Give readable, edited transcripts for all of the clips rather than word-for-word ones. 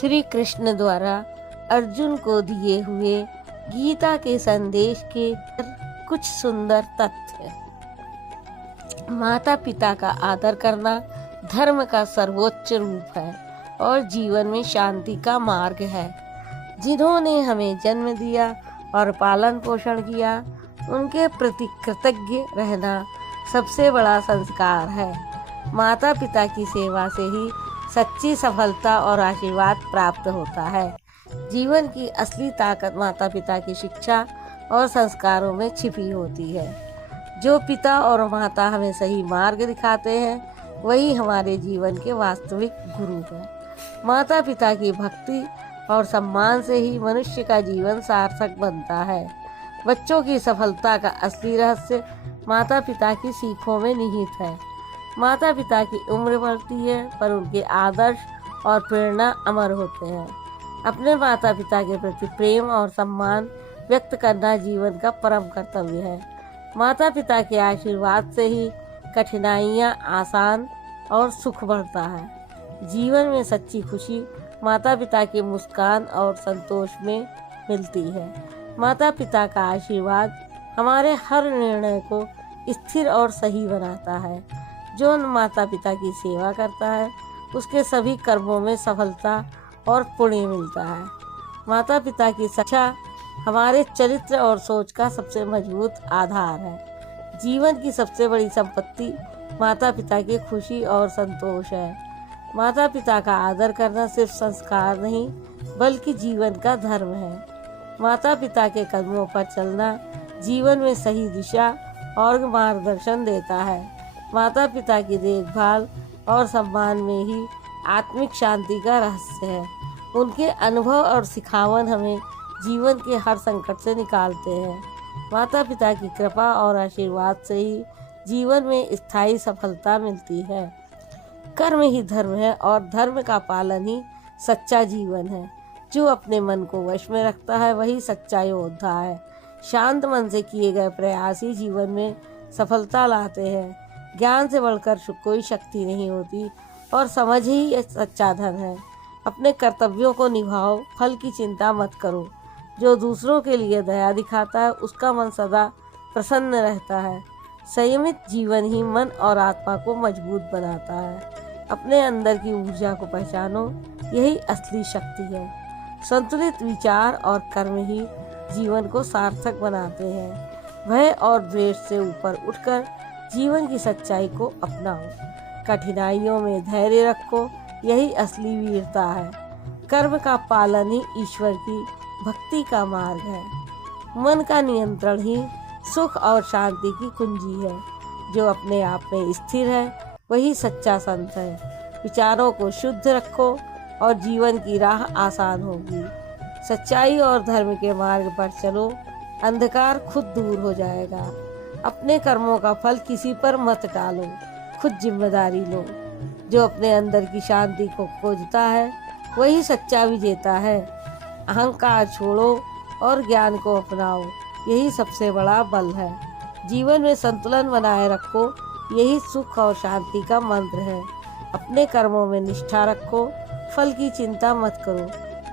श्री कृष्ण द्वारा अर्जुन को दिए हुए गीता के संदेश के कुछ सुंदर तथ्य। माता पिता का आदर करना धर्म का सर्वोच्च रूप है और जीवन में शांति का मार्ग है। जिन्होंने हमें जन्म दिया और पालन पोषण किया, उनके प्रति कृतज्ञ रहना सबसे बड़ा संस्कार है। माता पिता की सेवा से ही सच्ची सफलता और आशीर्वाद प्राप्त होता है। जीवन की असली ताकत माता पिता की शिक्षा और संस्कारों में छिपी होती है। जो पिता और माता हमें सही मार्ग दिखाते हैं, वही हमारे जीवन के वास्तविक गुरु हैं। माता पिता की भक्ति और सम्मान से ही मनुष्य का जीवन सार्थक बनता है। बच्चों की सफलता का असली रहस्य माता पिता की सीखों में निहित है। माता पिता की उम्र बढ़ती है, पर उनके आदर्श और प्रेरणा अमर होते हैं। अपने माता पिता के प्रति प्रेम और सम्मान व्यक्त करना जीवन का परम कर्तव्य है। माता पिता के आशीर्वाद से ही कठिनाइयाँ आसान और सुख बढ़ता है। जीवन में सच्ची खुशी माता पिता की मुस्कान और संतोष में मिलती है। माता पिता का आशीर्वाद हमारे हर निर्णय को स्थिर और सही बनाता है। जो माता पिता की सेवा करता है, उसके सभी कर्मों में सफलता और पुण्य मिलता है। माता पिता की शिक्षा हमारे चरित्र और सोच का सबसे मजबूत आधार है। जीवन की सबसे बड़ी संपत्ति माता पिता की खुशी और संतोष है। माता पिता का आदर करना सिर्फ संस्कार नहीं, बल्कि जीवन का धर्म है। माता पिता के कदमों पर चलना जीवन में सही दिशा और मार्गदर्शन देता है। माता पिता की देखभाल और सम्मान में ही आत्मिक शांति का रहस्य है। उनके अनुभव और सिखावन हमें जीवन के हर संकट से निकालते हैं। माता पिता की कृपा और आशीर्वाद से ही जीवन में स्थायी सफलता मिलती है। कर्म ही धर्म है और धर्म का पालन ही सच्चा जीवन है। जो अपने मन को वश में रखता है, वही सच्चा योद्धा है। शांत मन से किए गए प्रयास ही जीवन में सफलता लाते हैं। ज्ञान से बढ़कर कोई शक्ति नहीं होती और समझ ही एक सच्चा धन है। अपने कर्तव्यों को निभाओ, फल की चिंता मत करो। जो दूसरों के लिए दया दिखाता है, उसका मन सदा प्रसन्न रहता है। संयमित जीवन ही मन और आत्मा को मजबूत बनाता है। अपने अंदर की ऊर्जा को पहचानो, यही असली शक्ति है। संतुलित विचार और कर्म ही जीवन को सार्थक बनाते हैं। भय और द्वेष से ऊपर उठकर जीवन की सच्चाई को अपनाओ। कठिनाइयों में धैर्य रखो, यही असली वीरता है। कर्म का पालन ही ईश्वर की भक्ति का मार्ग है। मन का नियंत्रण ही सुख और शांति की कुंजी है। जो अपने आप में स्थिर है, वही सच्चा संत है। विचारों को शुद्ध रखो और जीवन की राह आसान होगी। सच्चाई और धर्म के मार्ग पर चलो, अंधकार खुद दूर हो जाएगा। अपने कर्मों का फल किसी पर मत डालो, खुद जिम्मेदारी लो। जो अपने अंदर की शांति को खोजता है, वही सच्चा विजेता है। अहंकार छोड़ो और ज्ञान को अपनाओ, यही सबसे बड़ा बल है। जीवन में संतुलन बनाए रखो, यही सुख और शांति का मंत्र है। अपने कर्मों में निष्ठा रखो, फल की चिंता मत करो।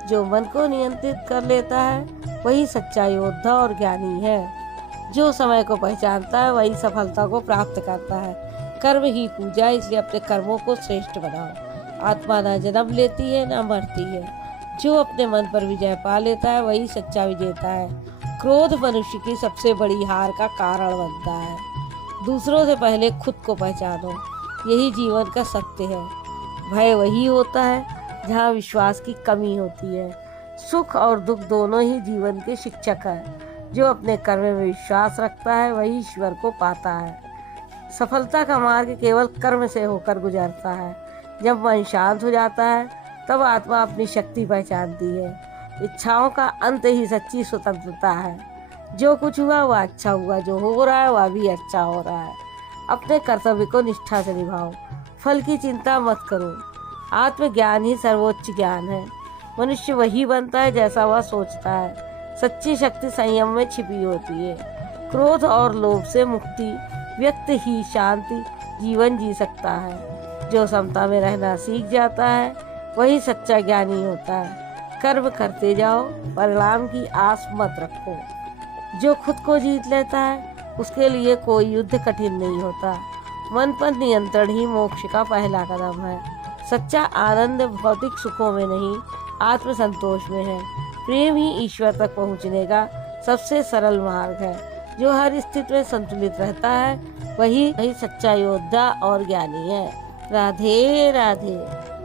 जो मन को नियंत्रित कर लेता है, वही सच्चा योद्धा और ज्ञानी है। जो समय को पहचानता है, वही सफलता को प्राप्त करता है। कर्म ही पूजा, इसलिए अपने कर्मों को श्रेष्ठ बनाओ। आत्मा ना जन्म लेती है, ना मरती है। जो अपने मन पर विजय पा लेता है, वही सच्चा विजेता है। क्रोध मनुष्य की सबसे बड़ी हार का कारण बनता है। दूसरों से पहले खुद को पहचानो, यही जीवन का सत्य है। भय वही होता है जहाँ विश्वास की कमी होती है। सुख और दुख दोनों ही जीवन के शिक्षक हैं। जो अपने कर्म में विश्वास रखता है, वही ईश्वर को पाता है। सफलता का मार्ग केवल कर्म से होकर गुजरता है। जब मन शांत हो जाता है, तब आत्मा अपनी शक्ति पहचानती है। इच्छाओं का अंत ही सच्ची स्वतंत्रता है। जो कुछ हुआ वह अच्छा हुआ, जो हो रहा है वह भी अच्छा हो रहा है। अपने कर्तव्य को निष्ठा से निभाओ, फल की चिंता मत करो। आत्मज्ञान ही सर्वोच्च ज्ञान है। मनुष्य वही बनता है जैसा वह सोचता है। सच्ची शक्ति संयम में छिपी होती है। क्रोध और लोभ से मुक्ति व्यक्ति ही शांति जीवन जी सकता है। जो समता में रहना सीख जाता है, वही सच्चा ज्ञानी होता है। कर्म करते जाओ, परिणाम की आस मत रखो। जो खुद को जीत लेता है उसके लिए कोई युद्ध कठिन नहीं होता। मन पर नियंत्रण ही मोक्ष का पहला कदम है। सच्चा आनंद भौतिक सुखों में नहीं, आत्म संतोष में है। प्रेम ही ईश्वर तक पहुंचने का सबसे सरल मार्ग है। जो हर स्थिति में संतुलित रहता है वही सच्चा योद्धा और ज्ञानी है। राधे राधे।